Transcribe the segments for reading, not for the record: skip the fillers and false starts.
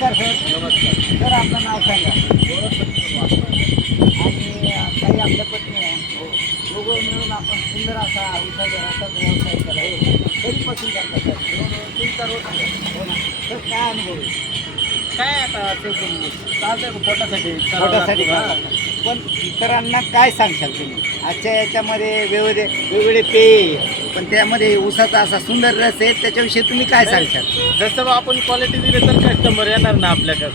नमस्कार सर. नमस्कार. सर आपलं नाव सांगा. आणि काही आपल्या पत्नी आहे. दोघं मिळून आपण सुंदर असा उसाचा व्यवसाय केला. कधीपासून करता सर? 3-4 वर्ष झाले. हो ना. तर काय अनुभव आहे? काय आता ते चालतंय पोटासाठी पोटासाठी करावं करता. पण इतरांना काय सांगशाल तुम्ही आजच्या याच्यामध्ये वेगवेगळे पेय पण त्यामध्ये उसाचा असा सुंदर रस आहे त्याच्याविषयी तुम्ही काय सांगशाल? जसं आपण क्वालिटी दिली तर कस्टमर येणार ना आपल्याकडे.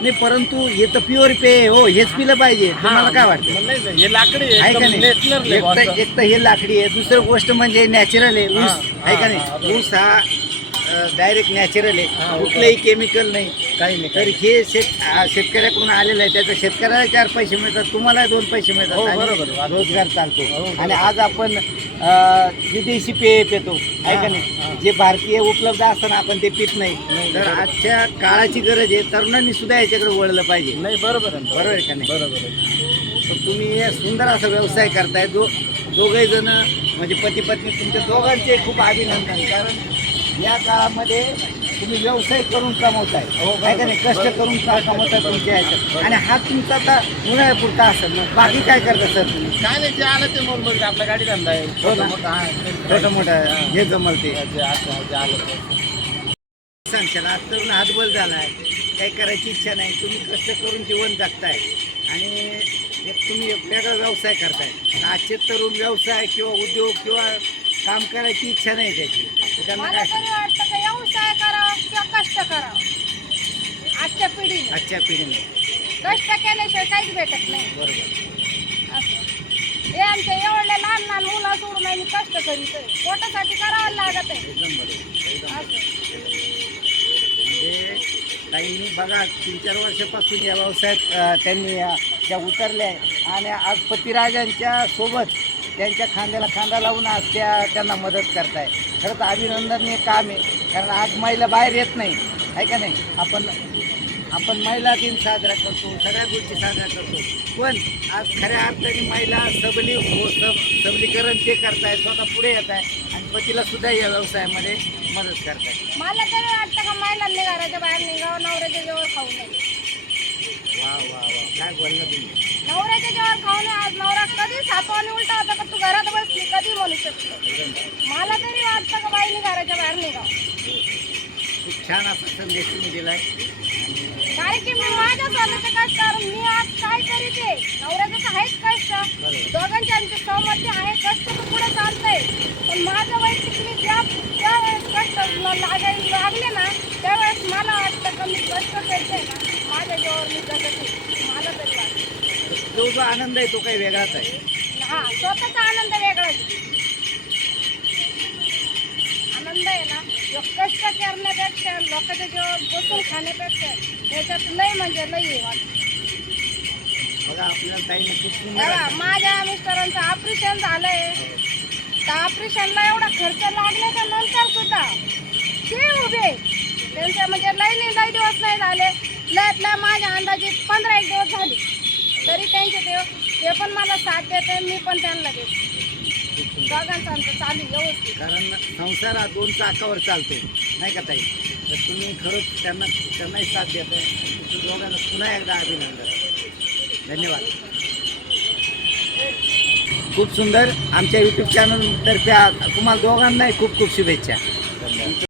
नाही परंतु हे तर प्युअर पेय आहे हो, हेच पिलं पाहिजे. तुम्हाला काय वाटतं? नाही हे लाकडी आहे का नाही? नॅशनल एक तर हे लाकडी आहे, दुसरं गोष्ट म्हणजे नॅचरल आहे ऊस. हा, आहे का हा, नाही? ऊस हा डायरेक्ट नॅचरल आहे, कुठलंही केमिकल नाही, काही नाही. तर हे शेतकऱ्याकडून आलेलं आहे, त्याचं शेतकऱ्याला 4 पैसे मिळतात, तुम्हाला 2 पैसे मिळतात. हो, आणि बरोबर. रोजगार चालतो. बरोबर. आणि आज आपण विदेशी पेय पितो, आहे का नाही? जे भारतीय उपलब्ध असताना आपण ते पित नाही. तर आजच्या काळाची गरज आहे, तरुणांनी सुद्धा याच्याकडे वळलं पाहिजे. नाही बरोबर आहे. बरोबर आहे का नाही? बरोबर आहे. तर तुम्ही हे सुंदर असा व्यवसाय करताय. दोघे जण म्हणजे पती पत्नी तुमच्या दोघांचे खूप अभिनंदन. कारण या काळामध्ये तुम्ही व्यवसाय करून कमवताय, आहे का नाही? कष्ट करून कमवताय तुमच्या ह्याच्यात. आणि हा तुमचा आता उन्हाळ्यापुरता असेल ना, बाकी काय करता सर तुम्ही? काय नाही जे आलं ते मोल बघ आपला गाडी धंदा आहे. हो ना. छोटं मोठं जे जमल ते आलं सांगशाल. आज तरुण हातबल झालाय, काही करायची इच्छा नाही, तुम्ही कष्ट करून जीवन जगताय आणि तुम्ही एक वेगळा व्यवसाय करताय. आजचे तरुण व्यवसाय किंवा उद्योग किंवा काम करायची इच्छा नाही त्याची, तर त्यांना मला काय तरी वाटतं का व्यवसाय करावं किंवा कष्ट करावं. आजच्या पिढीने आजच्या पिढीने? कष्ट केल्याशिवाय काहीच भेटत नाही. बरोबर. असं हे आमच्या एवढ्या लहान लहान मुलं सोडून आम्ही कष्ट करीत आहे. पोटासाठी करावं लागत आहे. एकदम बरोबर. असं म्हणजे ताईंनी बघा 3-4 वर्षापासून या व्यवसायात त्यांनी त्या उतरल्या आहे आणि आज पतिराजांच्या सोबत त्यांच्या खांद्याला खांदा लावून आज त्यांना मदत करताय. खरंच अभिनंदनीय काम आहे. कारण आज महिला बाहेर येत नाही, आहे का नाही? आपण महिला दिन साजरा करतो, सगळ्या गोष्टी साजरा करतो, पण आज खऱ्या अर्थाने महिला सबलीकरण ते करतायत, स्वतः पुढे येत आहे आणि पतीला सुद्धा या व्यवसायामध्ये मदत करतायत. मला तरी वाटतं का महिलांनी घराच्या बाहेर निघावं, नवऱ्याच्या जवळ खाऊ नये. वा वा वा, काय बोलला तुम्ही? नवऱ्याच्या जवळ खाऊ नये. आज नवरा कधी सापाने उलटा होता का तू घरात बसली, कधी म्हणू शकतो. मला तरी वाटतं का बाईने घराच्या बाहेर निघावं. खूप छान असा संदेश तुम्ही दिलाय. कारण की मी माझ्या स्वतःच्या कष्टावर मी आज काय करीते. नवऱ्याचं तर आहेच कष्ट, दोघांची आमची सहमती आहे, कष्ट तर पुढे चालतंय. पण माझं वैयक्तिक मी ज्यावेळेस कष्ट लागले ना, त्यावेळेस मला वाटतं का मी कष्ट करते ना, माझ्या जीवावर मी जगते. मला तरी वाटतं तो जो आनंद आहे तो काही वेगळाच आहे. हा, स्वतःचा आनंद वेगळाच आनंद आहे ना. कष्ट करण्यापेक्षा लोकांच्या जेव्हा बसून खाण्यापेक्षा त्याच्यात लय म्हणजे लय वाटतं. बघा आपल्याला ताईने खूप सुंदर बघा, माझ्या मिस्टरांचं ऑपरेशन झालंय. त्या ऑपरेशनला एवढा खर्च लागल्याच्या नंतर सुद्धा ते उभे त्यांचे म्हणजे लय दिवस नाही झाले. लय माझ्या अंदाजे 15-1 दिवस झाले तरी त्यांचे ते पण मला साथ देते, मी पण त्यांना देते. दोघांचं आमचं चालू व्यवस्थित. कारण संसार हा 2 चाकावर चालतो, नाही का ताई? तर तुम्ही खरंच त्यांनाही साथ देत आहे. दोघांना पुन्हा एकदा अभिनंदन, धन्यवाद. खूप सुंदर. आमच्या यूट्यूब चॅनलतर्फे तुम्हाला दोघांनाही खूप खूप शुभेच्छा.